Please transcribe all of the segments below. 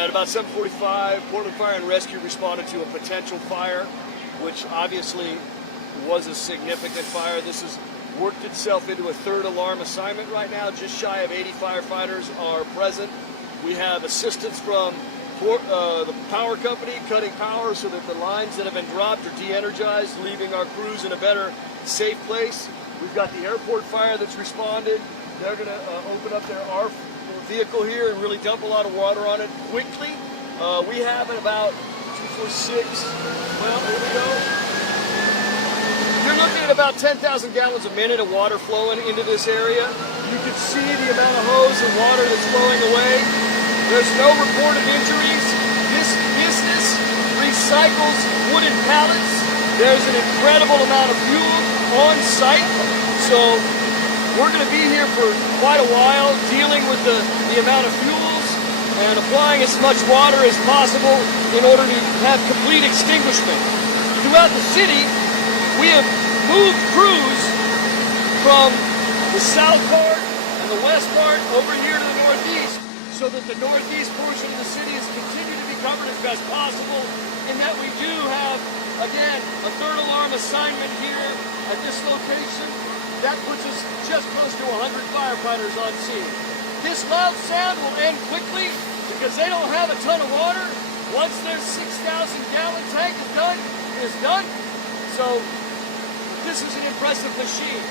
At about 7:45, Portland Fire and Rescue responded to a potential fire, which obviously was a significant fire. This has worked itself into a third alarm assignment right now. Just shy of 80 firefighters are present. We have assistance from the power company cutting power so that the lines that have been dropped are de-energized, leaving our crews in a better, safe place. We've got the airport fire that's responded. They're going to open up their ARF vehicle here and really dump a lot of water on it quickly. We have about 2, 4, 6. Well, here we go. You're looking at about 10,000 gallons a minute of water flowing into this area. You can see the amount of hose and water that's flowing away. There's no reported injuries. This business recycles wooden pallets. There's an incredible amount of fuel on site. So we're going to be here for quite a while dealing with the amount of fuels and applying as much water as possible in order to have complete extinguishment. Throughout the city, we have moved crews from the south part and the west part over here to the northeast so that the northeast portion of the city is continued to be covered as best possible, in that we do have, again, a third alarm assignment here at this location. That puts us just close to 100 firefighters on scene. This loud sound will end quickly because they don't have a ton of water. Once their 6,000-gallon tank is done. So this is an impressive machine.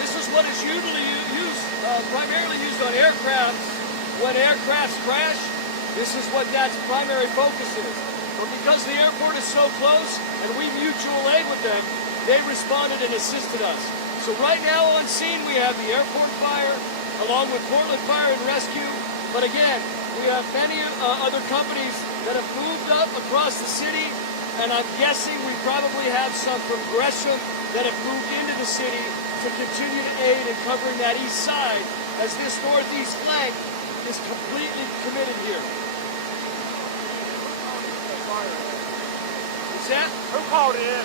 This is what is usually used, primarily used on aircraft. When aircrafts crash, this is what that primary focus is. But because the airport is so close and we mutual aid with them, they responded and assisted us. So right now on scene we have the airport fire along with Portland Fire and Rescue. But again, we have many other companies that have moved up across the city, and I'm guessing we probably have some from Gresham that have moved into the city to continue to aid in covering that east side, as this northeast flank is completely committed here. What's that? Who called in?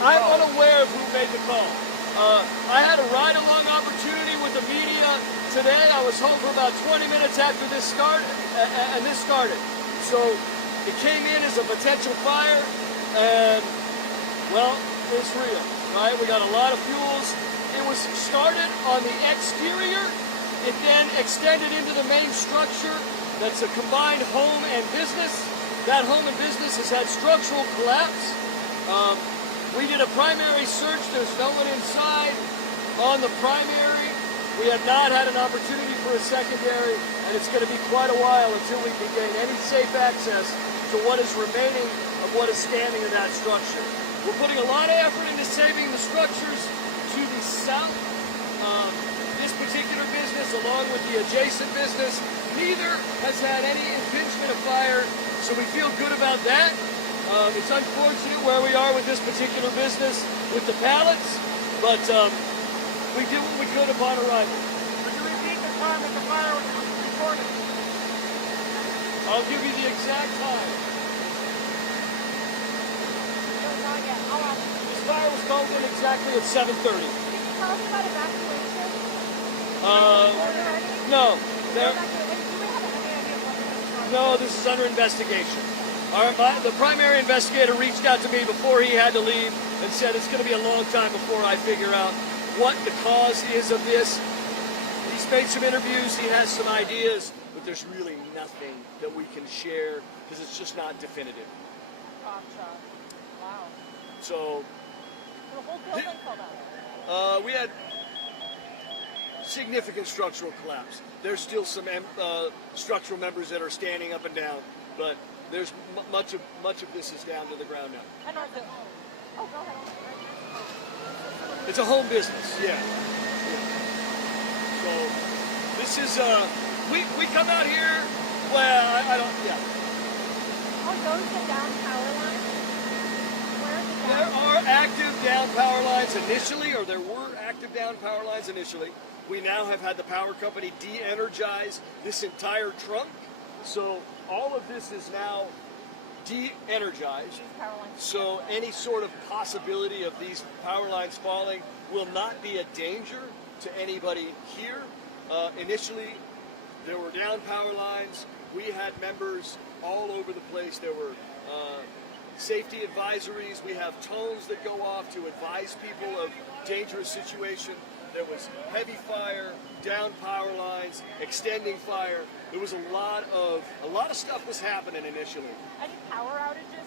I'm unaware of who made the call. I had a ride-along opportunity with the media today. I was home for about 20 minutes after this started, and this started. So it came in as a potential fire, and, well, it's real, right? We got a lot of fuels. It was started on the exterior. It then extended into the main structure. That's a combined home and business. That home and business has had structural collapse. We did a primary search. There's no one inside on the primary. We have not had an opportunity for a secondary, and it's going to be quite a while until we can gain any safe access to what is remaining of what is standing in that structure. We're putting a lot of effort into saving the structures to the south. This particular business, along with the adjacent business, neither has had any impingement of fire, so we feel good about that. It's unfortunate where we are with this particular business with the pallets, but we did what we could upon arrival. Could you repeat the time that the fire was reported? I'll give you the exact time. This fire was called in exactly at 7:30. Can you tell us about evacuation? No. No, this is under investigation. The primary investigator reached out to me before he had to leave and said it's going to be a long time before I figure out what the cause is of this. He's made some interviews, he has some ideas, but there's really nothing that we can share because it's just not definitive. Gotcha. Wow. So The whole building fell down. we had significant structural collapse. There's still some structural members that are standing up and down, but there's much of this is down to the ground now. And also, oh, go ahead. It's a home business, yeah. So this is we come out here. Well, I don't. Yeah. Are those the down power lines? Where are the There down? are active down power lines initially, or there were active down power lines initially. We now have had the power company de-energize this entire trunk, so all of this is now de-energized. These power lines. So any sort of possibility of these power lines falling will not be a danger to anybody here. Initially, there were down power lines. We had members all over the place. There were safety advisories. We have tones that go off to advise people of dangerous situation. There was heavy fire, down power lines, extending fire. There was a lot of stuff was happening initially. Any power outages since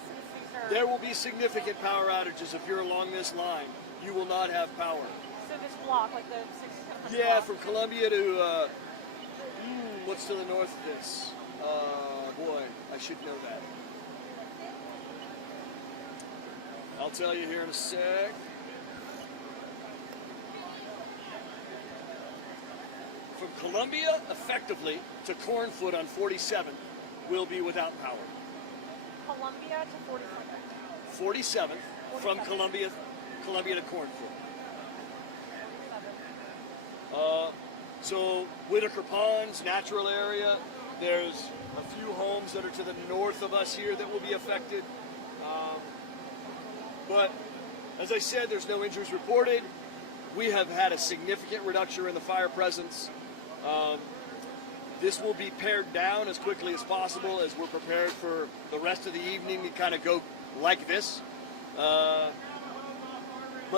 these are... There will be significant power outages if you're along this line. You will not have power. So this block, like the 600 Yeah, block. from Columbia to what's to the north of this? Boy, I should know that. I'll tell you here in a sec. From Columbia, effectively, to Cornfoot on 47, will be without power. Columbia to 47. 47 from Columbia to Cornfoot. 47. So Whitaker Ponds, natural area. There's a few homes that are to the north of us here that will be affected. But as I said, there's no injuries reported. We have had a significant reduction in the fire presence. This will be pared down as quickly as possible as we're prepared for the rest of the evening to kind of go like this. But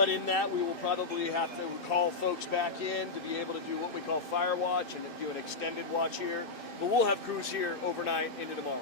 in that, we will probably have to call folks back in to be able to do what we call fire watch and do an extended watch here. But we'll have crews here overnight into tomorrow.